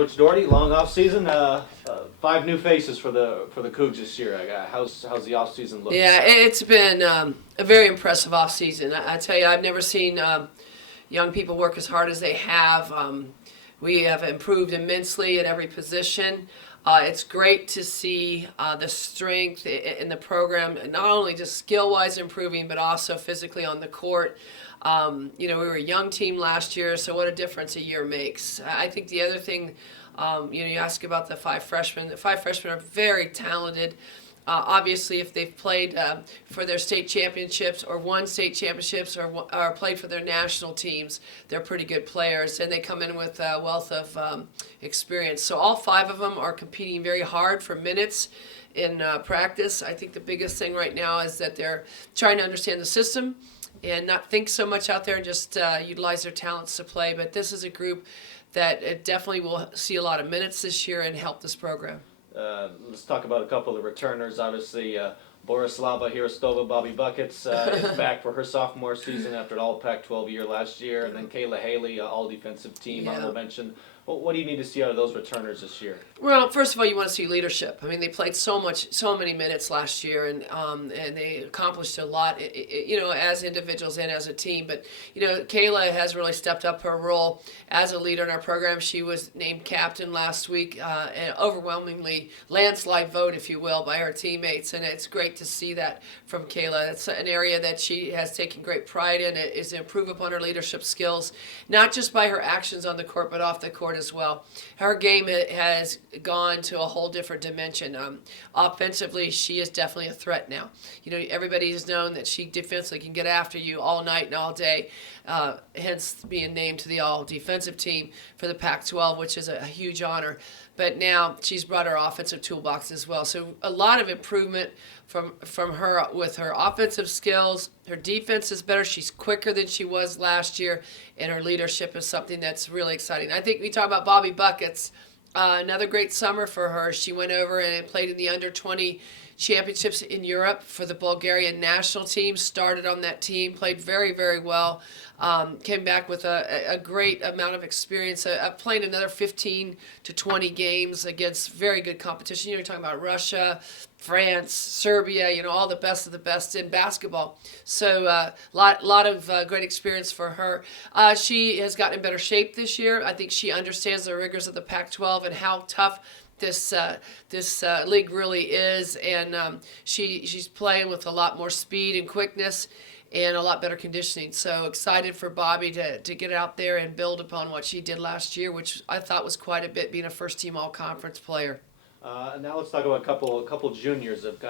Coach Daugherty, long off season. 5 new faces for the Cougs this year. How's the off season look? Yeah, it's been a very impressive off season. I tell you, I've never seen young people work as hard as they have. We have improved immensely at every position. It's great to see the strength in the program, not only just skill-wise improving, but also physically on the court. We were a young team last year, so what a difference a year makes. I think the other thing, you ask about the 5 freshmen. The 5 freshmen are very talented. Obviously, if they've played for their state championships or won state championships or played for their national teams, they're pretty good players, and they come in with a wealth of experience. So all 5 of them are competing very hard for minutes in practice. I think the biggest thing right now is that they're trying to understand the system and not think so much out there and just utilize their talents to play. But this is a group that definitely will see a lot of minutes this year and help this program. Let's talk about a couple of returners. Obviously, Borislava Hirostova, Bobby Buckets, is back for her sophomore season after an all Pac-12 year last year. And then Kayla Haley, all defensive team, honorable mention. What do you need to see out of those returners this year? Well, first of all, you want to see leadership. I mean, they played so many minutes last year, and they accomplished a lot, as individuals and as a team. But Kayla has really stepped up her role as a leader in our program. She was named captain last week, an overwhelmingly landslide vote, if you will, by her teammates, and it's great to see that from Kayla. It's an area that she has taken great pride in. It is to improve upon her leadership skills, not just by her actions on the court, but off the court as well. Her game has gone to a whole different dimension. Offensively, she is definitely a threat now. Everybody has known that she defensively can get after you all night and all day, hence being named to the all-defensive team for the Pac-12, which is a huge honor. But now she's brought her offensive toolbox as well. So a lot of improvement from her with her offensive skills. Her defense is better. She's quicker than she was last year, and her leadership is something that's really exciting. I think we talk about Bobby Buckets. Another great summer for her. She went over and played in the under-20 championships in Europe for the Bulgarian national team, started on that team, played very, very well, came back with a great amount of experience, playing another 15 to 20 games against very good competition. You're talking about Russia, France, Serbia, all the best of the best in basketball. So lot of great experience for her. She has gotten in better shape this year. I think she understands the rigors of the Pac-12 and how tough this league really is, and she's playing with a lot more speed and quickness and a lot better conditioning. So excited for Bobby to get out there and build upon what she did last year, which I thought was quite a bit, being a first-team all-conference player. Now let's talk about a couple juniors that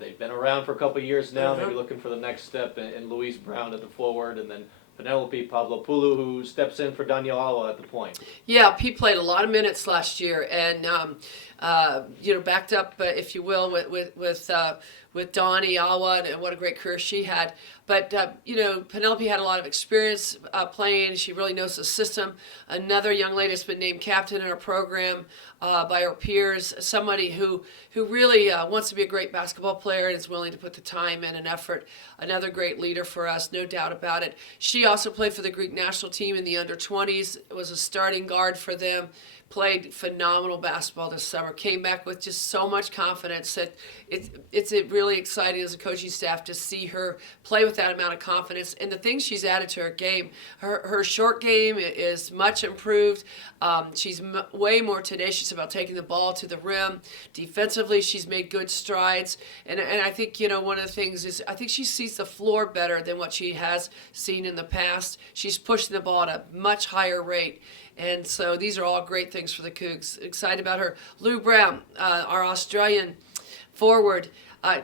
they've been around for a couple years now, maybe looking for the next step. In Louise Brown at the forward, and then Penelope Pavlopoulou, who steps in for Daniel Awa at the point. Yeah, Pete played a lot of minutes last year, and backed up, if you will, with Donnie Awa, and what a great career she had. But Penelope had a lot of experience playing. She really knows the system. Another young lady that's been named captain in our program by her peers. Somebody who really wants to be a great basketball player and is willing to put the time in and effort. Another great leader for us, no doubt about it. She also played for the Greek national team in the under-20s. Was a starting guard for them. Played phenomenal basketball this summer. Came back with just so much confidence that it's really exciting as a coaching staff to see her play with that amount of confidence. And the things she's added to her game, her short game is much improved. She's way more tenacious about taking the ball to the rim. Defensively, she's made good strides. And I think, one of the things is I think she sees the floor better than what she has seen in the past. She's pushing the ball at a much higher rate. And so these are all great things for the Cougs. Excited about her. Lou Brown, our Australian forward,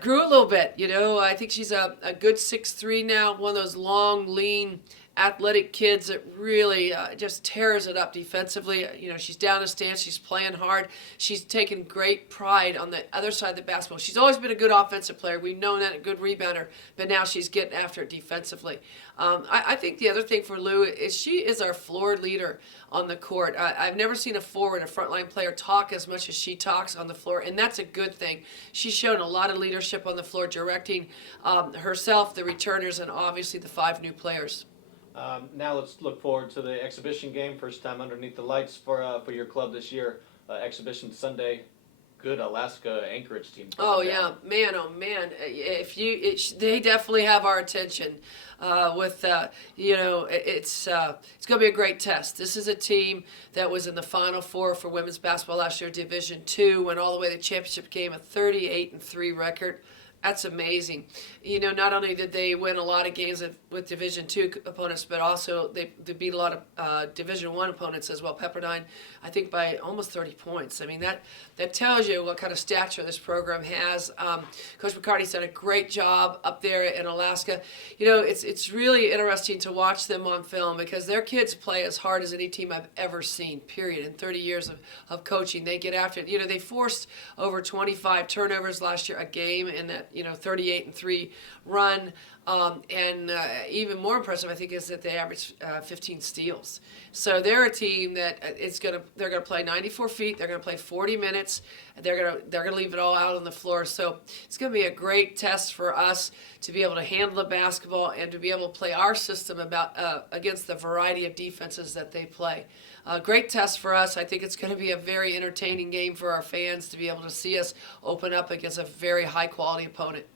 grew a little bit. I think she's a good 6'3" now, one of those long, lean, athletic kids that really just tears it up defensively. She's down a stance. She's playing hard. She's taken great pride on the other side of the basketball. She's always been a good offensive player. We've known that, a good rebounder, but now she's getting after it defensively. I think the other thing for Lou is she is our floor leader on the court. I've never seen a forward, a frontline player, talk as much as she talks on the floor, and that's a good thing. She's shown a lot of leadership on the floor, directing herself, the returners, and obviously the 5 new players. Now let's look forward to the exhibition game. First time underneath the lights for your club this year. Exhibition Sunday. Good Alaska Anchorage team. Oh coming yeah, down. man! Oh man! They definitely have our attention. It's going to be a great test. This is a team that was in the Final Four for women's basketball last year, Division II, went all the way to the championship game, a 38-3 record. That's amazing. Not only did they win a lot of games with Division II opponents, but also they beat a lot of Division I opponents as well. Pepperdine, I think by almost 30 points. I mean, that tells you what kind of stature this program has. Coach McCarty's done a great job up there in Alaska. It's really interesting to watch them on film because their kids play as hard as any team I've ever seen, period. In 30 years of coaching, they get after it. They forced over 25 turnovers last year a game in that 38-3 run, and even more impressive, I think, is that they averaged 15 steals. So they're a team that they're gonna play 94 feet. They're gonna play 40 minutes. They're gonna leave it all out on the floor. So it's gonna be a great test for us to be able to handle the basketball and to be able to play our system against the variety of defenses that they play. Great test for us. I think it's going to be a very entertaining game for our fans to be able to see us open up against a very high quality opponent.